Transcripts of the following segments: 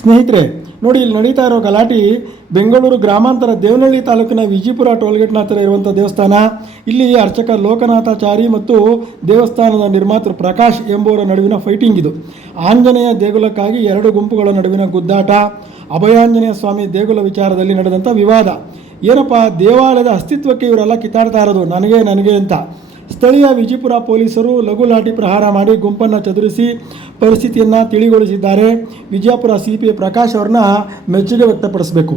ಸ್ನೇಹಿತರೆ ನೋಡಿ, ಇಲ್ಲಿ ನಡೀತಾ ಇರೋ ಗಲಾಟೆ ಬೆಂಗಳೂರು ಗ್ರಾಮಾಂತರ ದೇವನಹಳ್ಳಿ ತಾಲೂಕಿನ ವಿಜಿಪುರ ಟೋಲ್ಗೇಟ್ನ ಹತ್ತಿರ ಇರುವಂಥ ದೇವಸ್ಥಾನ. ಇಲ್ಲಿ ಅರ್ಚಕ ಲೋಕನಾಥಾಚಾರಿ ಮತ್ತು ದೇವಸ್ಥಾನದ ನಿರ್ಮಾತೃ ಪ್ರಕಾಶ್ ಎಂಬುವರ ನಡುವಿನ ಫೈಟಿಂಗ್ ಇದು. ಆಂಜನೇಯ ದೇಗುಲಕ್ಕಾಗಿ ಎರಡು ಗುಂಪುಗಳ ನಡುವಿನ ಗುದ್ದಾಟ, ಅಭಯಾಂಜನೇಯ ಸ್ವಾಮಿ ದೇಗುಲ ವಿಚಾರದಲ್ಲಿ ನಡೆದಂಥ ವಿವಾದ. ಏನಪ್ಪ, ದೇವಾಲಯದ ಅಸ್ತಿತ್ವಕ್ಕೆ ಇವರೆಲ್ಲ ಕಿತ್ತಾಡ್ತಾ ಇರೋದು ನನಗೆ ಅಂತ. ಸ್ಥಳೀಯ ವಿಜಿಪುರ ಪೊಲೀಸರು ಲಘು ಲಾಠಿ ಪ್ರಹಾರ ಮಾಡಿ ಗುಂಪನ್ನು ಚದುರಿಸಿ ಪರಿಸ್ಥಿತಿಯನ್ನು ತಿಳಿಗೊಳಿಸಿದ್ದಾರೆ. ವಿಜಯಪುರ ಸಿಪಿ ಪ್ರಕಾಶ್ ಅವ್ರನ್ನ ಮೆಚ್ಚುಗೆ ವ್ಯಕ್ತಪಡಿಸಬೇಕು.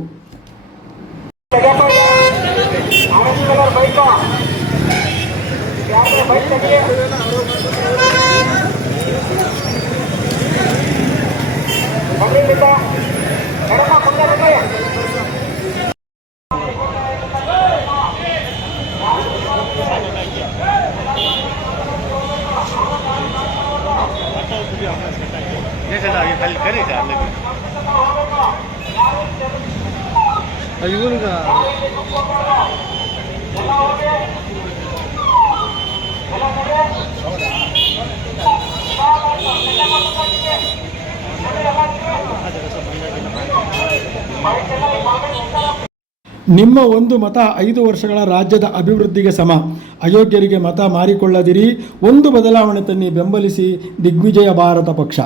ನಿಮ್ಮ ಒಂದು ಮತ 5 ವರ್ಷಗಳ ರಾಜ್ಯದ ಅಭಿವೃದ್ಧಿಗೆ ಸಮ. ಅಯೋಗ್ಯರಿಗೆ ಮತ ಮಾರಿಕೊಳ್ಳದಿರಿ, ಒಂದು ಬದಲಾವಣೆ ತನ್ನಿ, ಬೆಂಬಲಿಸಿ ದಿಗ್ವಿಜಯ ಭಾರತ ಪಕ್ಷ.